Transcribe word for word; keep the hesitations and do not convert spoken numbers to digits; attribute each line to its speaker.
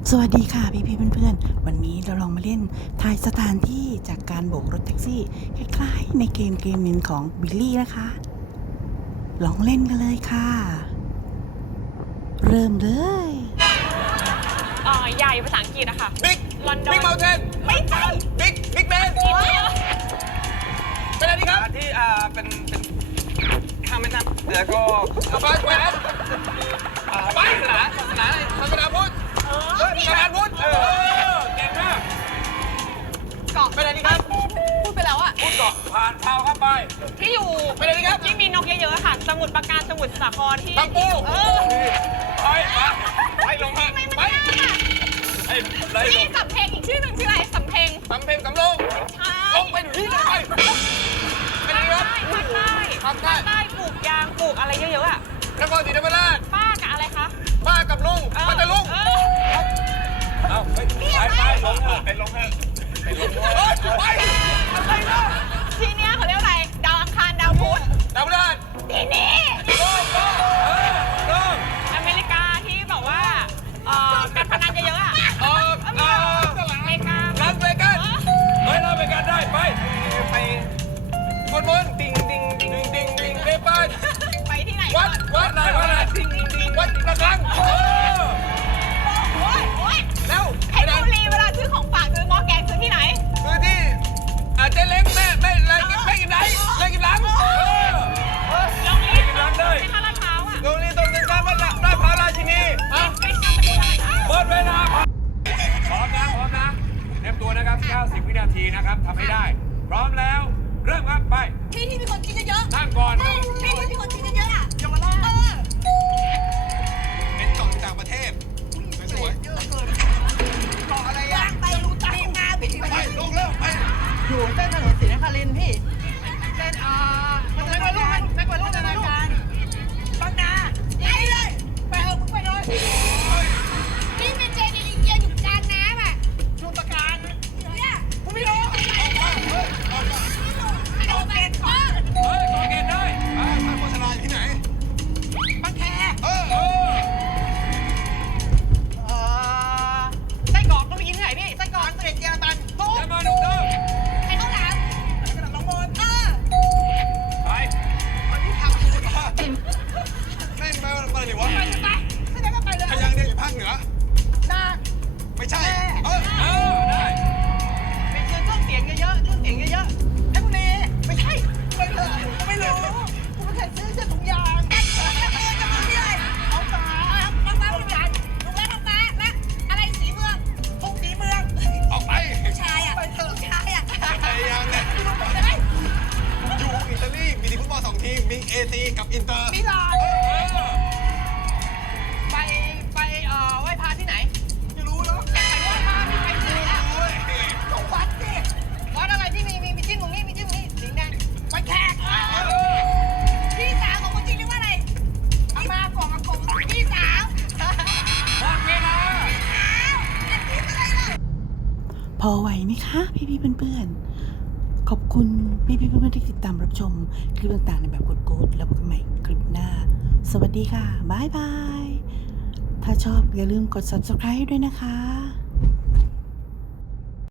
Speaker 1: สวัสดีค่ะพี่พี่เพื่อนๆวันนี้เราลองมาเล่นทายสถานที่จากการโบกรถแท็กซี่คล้ายๆในเกมเกมหนึ่งของบิลลี่นะคะลองเล่นกันเลยค่ะเริ่มเลย
Speaker 2: เอ่อใหญ่ภาษาอังกฤษอะค่ะ
Speaker 3: บิ๊ก
Speaker 2: ลอนดอน
Speaker 3: บิ๊กเมลเทน
Speaker 2: ไม่ใช่
Speaker 3: บิ๊กบิ๊กแมนเป็นอะไรดีครับที่อ่าเป็นเป็นข้ามแม่น้ำแล้วก็สะพานแขวนไปศาสนาศาสนาอะไรศาสนาพุทธเออศาสนาพุทธเออเก่งมากเกาะเป็นอะไรดีครับ
Speaker 2: พูดไปแล้วอะ
Speaker 3: พุทธเกาะผ่านเท้าเข้าไป
Speaker 2: ที่อยู่
Speaker 3: เป็นอะไรดีครับ
Speaker 2: ที่มีนกเยอะๆค่ะสมุทรปราการสมุทรสาครที่
Speaker 3: บางปู
Speaker 2: เออ
Speaker 3: ไปมาไปลงมาไปไอ้ไรล
Speaker 2: ที่
Speaker 3: ง
Speaker 2: สำเพ็งอีกชื่อหนึ่งชื่ออะไรสำเพ็ง
Speaker 3: สำเพ็งสำโรง
Speaker 2: ใช่
Speaker 3: ลงไปหนูที่ลงไปเป็นอะไรครับ
Speaker 2: ภาคใต้
Speaker 3: ภาคใต้
Speaker 2: ภาคใต้ปลูกยางปลูกอะไรเยอะๆอะ
Speaker 3: นครศรีธรรมราช
Speaker 2: ป้ากับอะไรคะ
Speaker 3: ป้ากับลุงพัทลุง
Speaker 2: เออ
Speaker 3: เอาไปไปลงเถอะไปลงเถอะไปลงเถอะไปอะไรนะ
Speaker 2: ทีเนี้ยเขาเรียกอะไรดาวอังคารดาวพุธ
Speaker 3: ดาวพฤหัส
Speaker 2: ทีนี้
Speaker 3: โลกโลกเออโลก
Speaker 2: อเมริกาที่บอกว่าเอ่อการพนันเยอะๆอะ
Speaker 3: เออเออ
Speaker 2: อเมริกา
Speaker 3: ลาสเวกัสเฮ้ยลาสเวกัสได้ไปไปบนบนดิ่งดิ่งดิ่งดิ่งดิ่งเนปาล
Speaker 2: ไปที่ไหน
Speaker 3: วัดวัดไหนวัดไหนดิ่งดิ่งวัดระฆังเออ
Speaker 2: โอ้ยโอ้ย
Speaker 3: แล้ว
Speaker 2: ไอ้บุรีเวลาซื้อของฝากซื้อหม้อแกงซื้อที่ไหน
Speaker 3: คือที่อาเจ๊เล้งแม่แม่อะไรกินแม่กินไหนแม่กินหลังเออ
Speaker 2: โรงเรียน
Speaker 3: กินหลังเลย
Speaker 2: ในท่าลาดพร้าวอ่ะ
Speaker 3: โรงเรียนตรงเซ็นทรัลบ้านละลาดพร้าวราชินีฮะ
Speaker 2: ไปทำอะไรกันนะ
Speaker 3: หมดเวลาพร้อมนะพร้อมนะเตรียมตัวนะครับเก้าสิบวินาทีนะครับทำให้ได้ พร้อมแล้ว เริ่มครับไป
Speaker 4: ที่ที่มีคนกินเยอะๆ
Speaker 3: นั่งก่อน
Speaker 4: ที่ที่มีคนกินเยอะๆอ่ะเยาวราชเออ
Speaker 3: เป็นเกาะต่างประเทศสวย
Speaker 4: เยอะเกินเกาะอะไรอ่ะไปรู้จักงาพี่
Speaker 3: ไปลงแล้วไป
Speaker 4: อยู่เส้นถนนศรีนครินทร์พี่เส้นอ่าพัฒนาการพัฒนาการบางนาไปเลยไปเถอะมึงไปเลยนี่เป็นเจดีย์เยียอยู่กลางน้ำอ่ะชุมประการเนี่ยกูไม่รู้ไม่รู้ไปเออ
Speaker 3: เฮ้ยขอเกณฑ์ได้ไปไปโฆษณาอยู่ที่ไหน
Speaker 4: บางแค
Speaker 3: เออเออ
Speaker 4: เอ่อไส้กรอกต้องไปกินที่ไหนพี่ไส้กรอกเสด็จเยอรมันทุก
Speaker 3: จะมาดูเด้อ
Speaker 4: ไข่ข้าวหลามขนมน้องมนต์เออ
Speaker 3: ไป
Speaker 4: วันที่ทำอะไรกัน
Speaker 3: ไม่ไปมาหนิวะ
Speaker 4: ไปไปไม่ได้ก็ไปเลย
Speaker 3: พยังเนี่ยอยู่ภาคเหนือ
Speaker 4: นา
Speaker 3: ไม่ใช่ เออเออได้
Speaker 4: ไปซื้อเครื่องเสียงเยอะๆเครื่องเสียงเยอะๆไอ้พวกนี้ไม่ใช่ไปเลยกูไม่รู้กูไม่เคยซื้อเสื้อถุงยางจะมือจะมือที่ไรท้องฟ้าท้องฟ้าบริการลุงและท้องฟ้าและอะไรสีเมืองทุ่งสีเมือง
Speaker 3: ออกไป
Speaker 4: ผู้ชายอ่ะไปเถอะผู้ชายอ่ะ
Speaker 3: พยายามเนี่ย
Speaker 4: ไม่รู้ไปไหน
Speaker 3: อยู่อิตาลีมีทีมฟุตบอลสองทีม มีเอซีกับอินเตอร์
Speaker 4: มิลาน
Speaker 3: เออ
Speaker 4: ไปไปเอ่อไหว้พระที่ไหน
Speaker 3: ไม่รู้เนาะ
Speaker 4: ไปไหว้พระไปที่ไหนอ่ะ
Speaker 3: โอ้ย
Speaker 4: ต้องวัดสิวัดอะไรที่มีมีมีจิ้มตรงนี้มีจิ้มตรงนี้สีแดงวัดแขก
Speaker 3: เออ
Speaker 4: พี่สาวของคนจริงเรียกว่าอะไรอามาก่อนอากงพี่สาว
Speaker 3: หมดเวลา
Speaker 1: พอไหวไหมคะพี่พี่เพื่อนๆขอบคุณพี่พี่เพื่อนๆที่ติดตามรับชมคลิปต่างๆในแบบกดๆแล้วพบกันใหม่คลิปหน้าสวัสดีค่ะบ๊ายบายถ้าชอบอย่าลืมกด ซับสไครบ์ ด้วยนะคะ